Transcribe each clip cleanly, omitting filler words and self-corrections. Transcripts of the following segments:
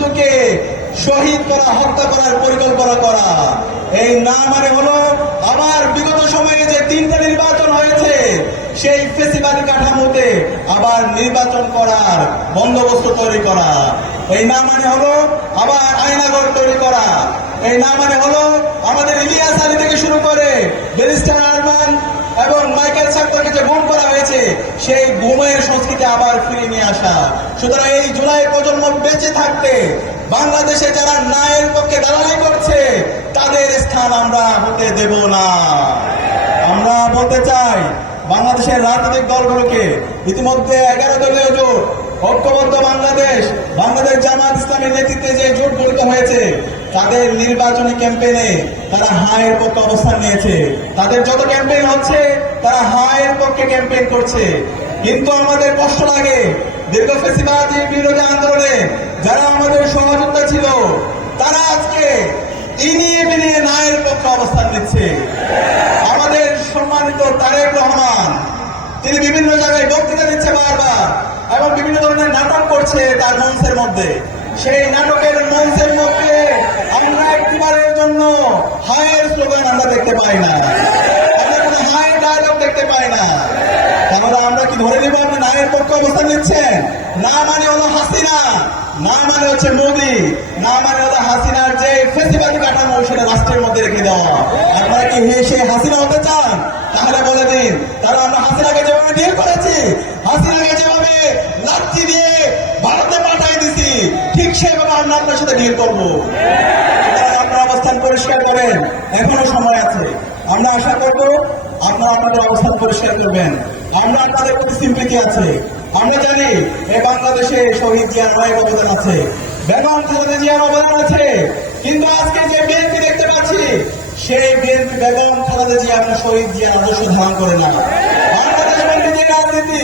বন্ধুকে শহীদ করা, হত্যা করার পরিকল্পনা করা। এই না মানে হলো আবার বিগত সময়ে যে 3টা নির্বাচন হয়েছে সেই ফেসিবাদী কাঠামোতে আবার নির্বাচন করার বন্দোবস্ত তৈরি করা। এই না মানে হলো আবার আয়নাঘর তৈরি করা। এই না মানে হলো আমাদের ইলিয়াস আলী থেকে শুরু করে ব্যারিস্টার আরমান এবং মাইকেল সাক্করকে যে গুম করা হয়েছে সেই গুমের সংস্কৃতি আবার ফিরে নিয়ে আসা। সুতরাং এই জুলাই প্রজন্ম বেঁচে থাকতে বাংলাদেশে যারা ন্যায়ের পক্ষে দালালি করছে তাদের স্থান আমরা হতে দেব না। আমরা বলতে চাই বাংলাদেশের রাজনৈতিক দলগুলোকে, ইতিমধ্যে 11 দলীয় জোট ঐক্যবদ্ধ বাংলাদেশ জামাত ইসলামের নেতৃত্বে যে জোট গঠিত হয়েছে, তাদের নির্বাচনী ক্যাম্পেইনে তারা হায়ের পক্ষে অবস্থান নিয়েছে। তাদের যত ক্যাম্পেইন হচ্ছে তারা হায়ের পক্ষে ক্যাম্পেইন করছে। কিন্তু আমাদের কষ্ট লাগে, দীর্ঘ ফ্যাসিবাদী বিরোধী আন্দোলনে যারা আমাদের সহযোদ্ধা ছিল তারা আজকে ইনিয়ে বিনিয়ে ন্যায়ের পক্ষে অবস্থান নিচ্ছে। আমাদের সম্মানিত তারেক রহমান তিনি বিভিন্ন জায়গায় বক্তৃতা দিচ্ছে বারবার এবং বিভিন্ন ধরনের নাটক করছে তার মঞ্চের মধ্যে। সেই নাটকের মঞ্চের মধ্যে আমরা একটিবারের জন্য হায়ের স্লোগান আমরা দেখতে পাই না, আমরা কোনো হায়ের ডায়লগ দেখতে পাই না। তাহলে আমরা কি ধরে নিব আপনি ন্যায়ের পক্ষে অবস্থান নিচ্ছেন? না মানে হলো হাসিনা, না মানে হচ্ছে মোদী, না মানে হলো হাসিনার যে ফেসিবাদী কাঠামো সেটা রাষ্ট্রের মধ্যে রেখে দেওয়া। আপনারা কি সেই হাসিনা হতে চান? তাহলে বলে দিন, তাহলে আমরা হাসিনাকে যেভাবে ডিল করেছি, হাসিনাকে যেভাবে লাঠি দিয়ে ভারতে পাঠাই দিছি, ঠিক সেভাবে আমরা আপনার সাথে ডিল করবো। আপনার অবস্থান পরিষ্কার করেন, এখনো সময় আছে। আমরা আশা করবো আপনারা আপনাদের অবস্থান পরিষ্কার করবেন। আমরা আপনাদের প্রতি সিম্পেথি আছে। আমরা জানি এই বাংলাদেশে শহীদ জিয়ার অনেক অবদান আছে, বেগম খালেদা জিয়ার অবদান আছে। কিন্তু আজকে যে বিএনপি দেখতে পাচ্ছি, সেই বিএনপি বেগম খালেদা জিয়া আপনার শহীদ জিয়ার আদর্শ ধারণ করে না। বাংলাদেশের যে রাজনীতি,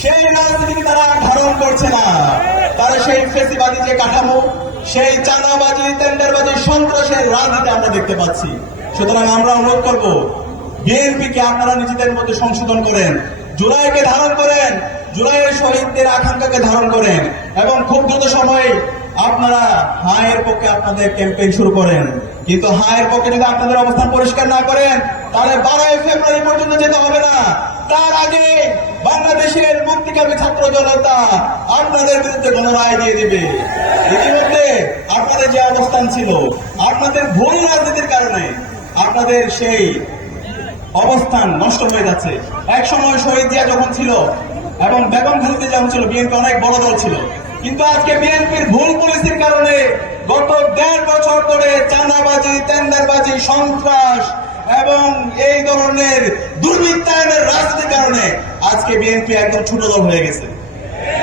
সেই রাজনীতিকে তারা ধারণ করছে না। তারা সেই ফেসিবাদী যে কাঠামো, সেই চাঁদাবাজি, টেন্ডারবাজি, সন্ত্রাসের রাজনীতি আমরা দেখতে পাচ্ছি। সুতরাং আমরা অনুরোধ করব বিএনপিকে আপনারা নিজেদের মধ্যে সংশোধন করেন, জুলাইকে ধারণ করেন, জুলাইয়ের শহীদদের আকাঙ্ক্ষাকে ধারণ করেন এবং খুব দ্রুত সময়ে আপনারা হায়ের পক্ষে আপনাদের ক্যাম্পেইন শুরু করেন। কিন্তু হায়ের পক্ষে যদি আপনাদের অবস্থান পরিষ্কার না করেন তাহলে 12 ফেব্রুয়ারি পর্যন্ত যেতে হবে না। তার আগে বাংলাদেশের মুক্তিকামী ছাত্র জনতা আপনাদের বিরুদ্ধে গণরায় দিয়ে দিবে। ইতিমধ্যে আপনাদের যে অবস্থান ছিল, আপনাদের ভুল রাজনীতির কারণে আপনাদের সেই অবস্থান নষ্ট হয়ে যাচ্ছে। এক সময় শহীদ জিয়া যখন ছিল এবং বেগম খালেদা যখন ছিল, বিএনপি অনেক বড় দল ছিল। কিন্তু আজকে বিএনপির ভুল পলিসির কারণে গত 1.5 বছর ধরে চাঁদাবাজি, টেন্ডারবাজি, সন্ত্রাস এবং এই ধরনের দুর্বৃত্তায়নের রাজনীতির কারণে আজকে বিএনপি একদম ছোট দল হয়ে গেছে।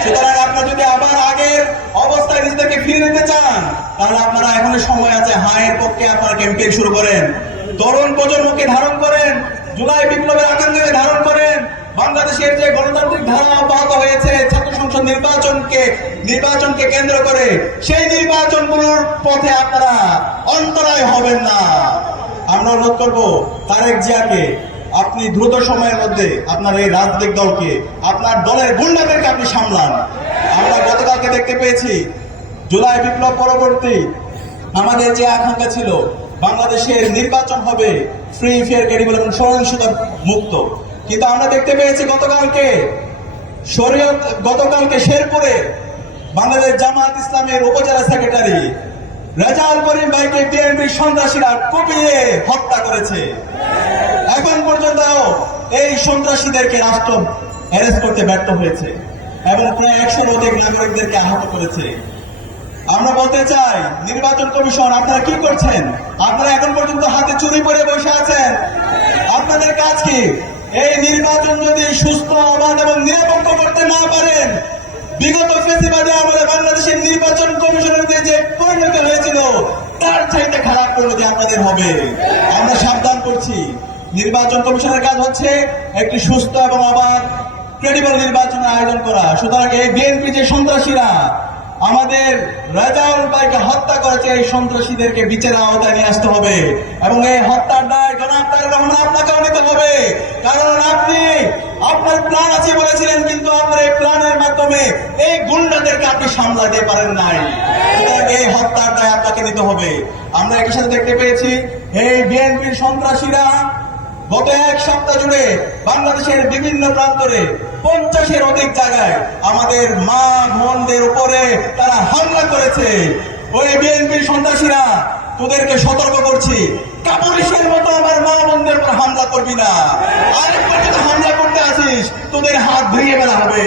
সুতরাং আপনারা যদি আবার আগের অবস্থায় নিজেদেরকে ফিরে নিতে চান তাহলে আপনারা এখনো সময় আছে, হায়ের পক্ষে আপনারা ক্যাম্পেইন শুরু করেন, তরুণ প্রজন্মকে ধারণ করেন, জুলাই বিপ্লবের আকাঙ্ক্ষাকে ধারণ করেন। বাংলাদেশের যে গণতান্ত্রিক ধারা অব্যাহত হয়েছে ছাত্র সংসদ নির্বাচনকে কেন্দ্র করে, সেই নির্বাচনগুলোর পথে আপনারা অন্তরায় হবেন না। আমরা অনুরোধ করবো তারেক জিয়াকে, আপনি দ্রুত সময়ের মধ্যে আপনার এই রাজনৈতিক দলকে, আপনার দলের গুন্ডাদেরকে আপনি সামলান। আমরা গতকালকে দেখতে পেয়েছি জুলাই বিপ্লব পরবর্তী আমাদের যে আকাঙ্ক্ষা ছিল বাংলাদেশের নির্বাচন হবে ফ্রি, ফেয়ার, ক্রেডিবল এবং সহিংসতা মুক্ত, কিন্তু আমরা দেখতে পেয়েছি গতকালকে শেরপুরে বাংলাদেশ জামাত ইসলামের উপজেলা সেক্রেটারি রেজাউল করিম ভাইকে বিএনপির সন্ত্রাসীরা কুপিয়ে হত্যা করেছে। এখন পর্যন্ত এই সন্ত্রাসীদেরকে রাষ্ট্র অ্যারেস্ট করতে ব্যর্থ হয়েছে এবং প্রায় 100 অধিক নাগরিকদেরকে আহত করেছে। আমরা বলতে চাই, নির্বাচন কমিশন আপনারা কি করছেন? আপনারা এখন পর্যন্ত হাতে চুরি পরে বসে আছেন। আপনাদের কাজ কি? এই নির্বাচন যদি সুস্থ, অবাধ এবং নিরপেক্ষ করতে না পারেন, বিগত ফেসিবাদী আমলে বাংলাদেশের নির্বাচন কমিশনের যে পরিণতি হয়েছিল তার চাইতে খারাপ পরিণতি আপনাদের হবে। আমরা সাবধান করছি, নির্বাচন কমিশনের কাজ হচ্ছে একটি সুস্থ এবং অবাধ ক্রেডিবল নির্বাচনের আয়োজন করা। সুতরাং এই বিএনপি যে সন্ত্রাসীরা আমাদের রেজাউল ভাইকে হত্যা করেছে, এই সন্ত্রাসীদেরকে বিচারের আওতায় নিয়ে আসতে হবে এবং এই হত্যার দায় জনাব তারেক রহমান আপনাকেও নিতে হবে। কারণ আপনি আপনার প্ল্যান আছে বলেছিলেন, কিন্তু আপনার এই প্ল্যানের মাধ্যমে এই গুন্ডাদেরকে আপনি সামলাতে পারেন নাই। হত্যার দায় আপনাকে নিতে হবে। আমরা একই সাথে দেখতে পেয়েছি এই বিএনপির সন্ত্রাসীরা গত এক সপ্তাহ জুড়ে বাংলাদেশের বিভিন্ন প্রান্তরে 50-এর অধিক জায়গায় আমাদের মা বোনদের উপরে তারা হামলা করেছে। ওই বিএনপির সন্ত্রাসীরা, তোদেরকে সতর্ক করছি, কাপুরুষের মতো আমার মা বোনদের উপর হামলা করবি না। আরেকবার যদি হামলা করতে আসিস তোদের হাত ভেঙে ফেলা হবে।